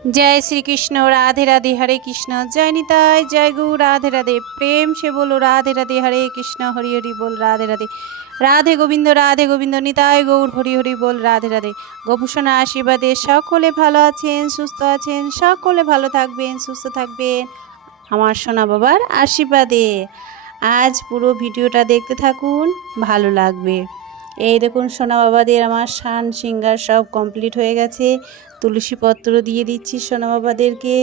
जय श्री कृष्ण राधे राधे हरे कृष्ण जय निताय जय गौ राधे राधे प्रेम से बोलो राधे राधे हरे कृष्ण हरि हरि बोल राधे राधे राधे गोविंद निताय गौर हरि हरि बोल राधे राधे গোপুসোনা আশীর্বাদে সকলে ভালো আছেন সুস্থ আছেন সকলে ভালো থাকবেন সুস্থ থাকবেন আমার সোনা বাবার আশীর্বাদে আজ পুরো ভিডিওটা দেখতে থাকুন ভালো লাগবে। এই দেখুন সোনা বাবাদের আমার শান সিঙ্গার সব কমপ্লিট হয়ে গেছে। তুলসী পত্র দিয়ে দিচ্ছি সোনা বাবাদেরকে,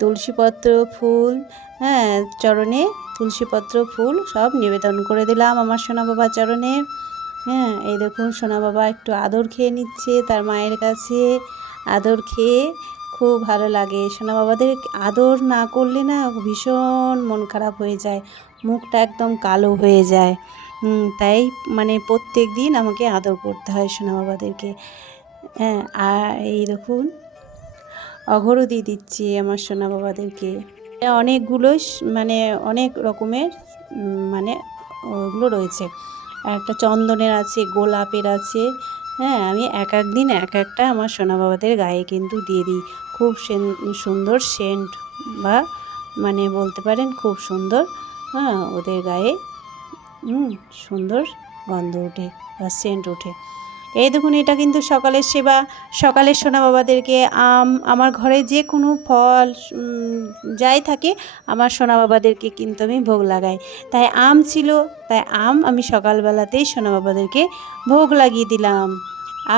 তুলসী পত্র ফুল, হ্যাঁ চরণে তুলসী পত্র ফুল সব নিবেদন করে দিলাম আমার সোনা বাবার চরণে। হ্যাঁ এই দেখুন সোনা বাবা একটু আদর খেয়ে নিচ্ছে তার মায়ের কাছে। আদর খেয়ে খুব ভালো লাগে। সোনা বাবাদের আদর না করলে না ভীষণ মন খারাপ হয়ে যায়, মুখটা একদম কালো হয়ে যায়। তাই মানে প্রত্যেক দিন আমাকে আদর করতে হয় সোনা বাবাদেরকে। হ্যাঁ আর এই দেখুন অঘরও দিয়ে দিচ্ছি আমার সোনা বাবাদেরকে। অনেকগুলো মানে অনেক রকমের মানে ওগুলো রয়েছে, একটা চন্দনের আছে, গোলাপের আছে। হ্যাঁ আমি এক এক দিন এক একটা আমার সোনা বাবাদের গায়ে কিন্তু দিয়ে দিই। খুব সুন্দর সেন্ট বা মানে বলতে পারেন খুব সুন্দর, হ্যাঁ ওদের গায়ে সুন্দর গন্ধ ওঠে বা সেন্ট ওঠে। এই দেখুন এটা কিন্তু সকালের সেবা। সকালের সোনা বাবাদেরকে আমার ঘরে যে কোনো ফল যাই থাকে আমার সোনা বাবাদেরকে কিন্তু আমি ভোগ লাগাই। তাই আম ছিল, তাই আম আমি সকালবেলাতেই সোনা বাবাদেরকে ভোগ লাগিয়ে দিলাম।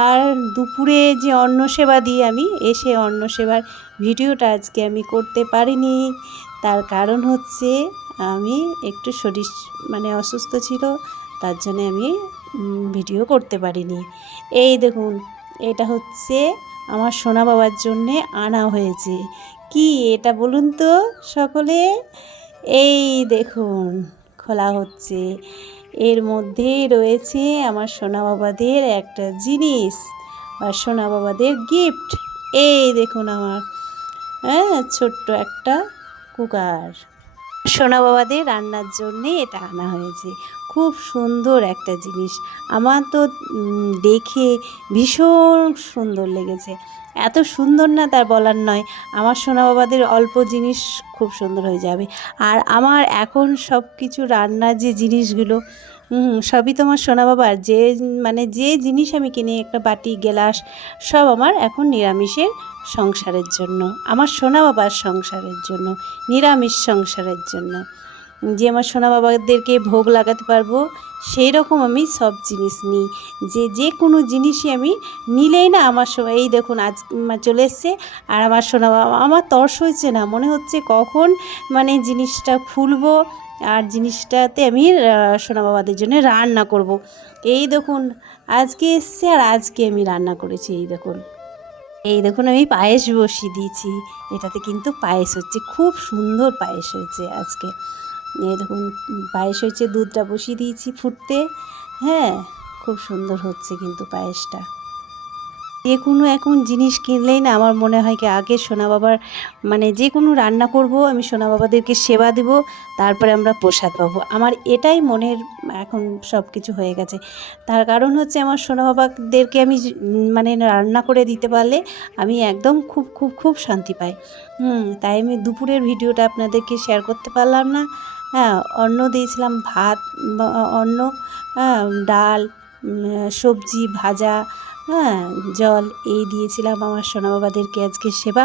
আর দুপুরে যে অন্ন সেবা দিই আমি, এসে অন্ন সেবার ভিডিওটা আজকে আমি করতে পারিনি। তার কারণ হচ্ছে আমি একটু শরীর মানে অসুস্থ ছিল, তার জন্য আমি ভিডিও করতে পারিনি। এই দেখুন এটা হচ্ছে আমার সোনা বাবার জন্যে আনা হয়েছে। কি এটা বলুন তো সকলে? এই দেখুন খোলা হচ্ছে, এর মধ্যেই রয়েছে আমার সোনা বাবাদের একটা জিনিস বা সোনা বাবাদের গিফট। এই দেখুন আমার ছোট্ট একটা কুকার সোনা বাবাদের রান্নার জন্যে এটা আনা হয়েছে। খুব সুন্দর একটা জিনিস, আমার তো দেখে ভীষণ সুন্দর লেগেছে। এত সুন্দর না তার বলার নয়। আমার সোনা বাবাদের অল্প জিনিস খুব সুন্দর হয়ে যাবে। আর আমার এখন সব কিছু রান্নার যে জিনিসগুলো সবই তো আমার সোনা বাবার। যে মানে যে জিনিস আমি কিনি একটা বাটি গ্লাস সব আমার এখন নিরামিষের সংসারের জন্য, আমার সোনা বাবার সংসারের জন্য, নিরামিষ সংসারের জন্য, যে আমার সোনা বাবাদেরকে ভোগ লাগাতে পারবো সেই রকম আমি সব জিনিস নিই। যে কোনো জিনিসই আমি নিলেই না আমার এই দেখুন আজ চলে এসছে। আর আমার সোনা বাবা আমার তর্স হয়েছে না, মনে হচ্ছে কখন মানে জিনিসটা খুলবো আর জিনিসটাতে আমি সোনা বাবাদের জন্য রান্না করব। এই দেখুন আজকে এসছে আর আজকে আমি রান্না করেছি। এই দেখুন আমি পায়েস বসিয়ে দিয়েছি, এটাতে কিন্তু পায়েস হচ্ছে, খুব সুন্দর পায়েস হয়েছে আজকে। এই দেখুন পায়েস হয়েছে, দুধটা বসিয়ে দিয়েছি ফুটতে। হ্যাঁ খুব সুন্দর হচ্ছে কিন্তু পায়েসটা। যে কোনো এখন জিনিস কিনলেই না আমার মনে হয় কি আগে সোনা বাবার মানে যে কোনো রান্না করব আমি সোনা বাবাদেরকে সেবা দেব, তারপরে আমরা প্রসাদ পাবো। আমার এটাই মনের এখন সব কিছু হয়ে গেছে। তার কারণ হচ্ছে আমার সোনা বাবাদেরকে আমি মানে রান্না করে দিতে পারলে আমি একদম খুব খুব খুব শান্তি পাই। তাই আমি দুপুরের ভিডিওটা আপনাদেরকে শেয়ার করতে পারলাম না। হ্যাঁ অন্ন দিয়েছিলাম, ভাত অন্ন, ডাল, সবজি ভাজা, হ্যাঁ জল এই দিয়েছিলাম আমার সোনা বাবাদেরকে আজকে সেবা।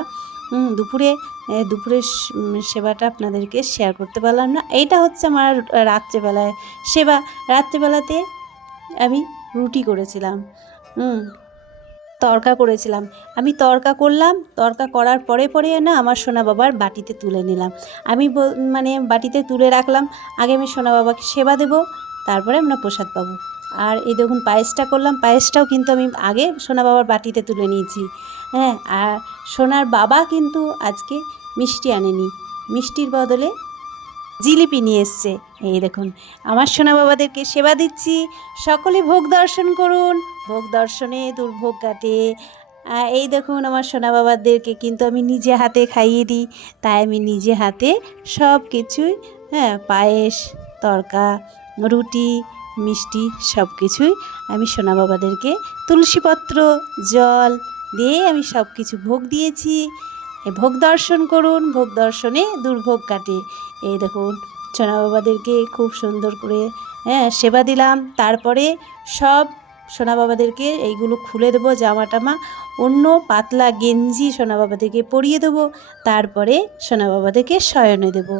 দুপুরের সেবাটা আপনাদেরকে শেয়ার করতে পারলাম না। এইটা হচ্ছে আমার রাত্রেবেলায় সেবা। রাত্রেবেলাতে আমি রুটি করেছিলাম, তড়কা করেছিলাম। আমি তড়কা করলাম, তড়কা করার পরে না আমার সোনা বাবার বাটিতে তুলে নিলাম। আমি মানে বাটিতে তুলে রাখলাম, আগে আমি সোনা বাবাকে সেবা দেব, তারপরে আমরা প্রসাদ পাবো। আর এই দেখুন পায়েসটা করলাম, পায়েসটাও কিন্তু আমি আগে সোনা বাবার বাটিতে তুলে নিয়েছি। হ্যাঁ আর সোনার বাবা কিন্তু আজকে মিষ্টি আনেনি, মিষ্টির বদলে জিলিপি নিয়ে এসছে। এই দেখুন আমার সোনা বাবাদেরকে সেবা দিচ্ছি। সকলে ভোগ দর্শন করুন, ভোগ দর্শনে দুর্ভোগ কাটে। এই দেখুন আমার সোনা বাবাদেরকে কিন্তু আমি নিজে হাতে খাইয়ে দিই, তাই আমি নিজে হাতে সব কিছুই, হ্যাঁ পায়েস, তড়কা, রুটি, মিষ্টি সব কিছুই আমি সোনা বাবাদেরকে তুলসীপত্র, জল, দিয়ে আমি সব কিছু ভোগ দিয়েছি। এই ভোগ দর্শন করুন, ভোগ দর্শনে দুর্ভোগ কাটে। এই দেখুন সোনা বাবাদেরকে খুব সুন্দর করে সেবা দিলাম। তারপরে সব সোনা বাবাদেরকে এইগুলো খুলে দেবো, জামা টামা, অন্য পাতলা গেঞ্জি সোনা বাবাদেরকে পরিয়ে দেবো। তারপরে সোনা বাবাদেরকে শয়নে দেবো।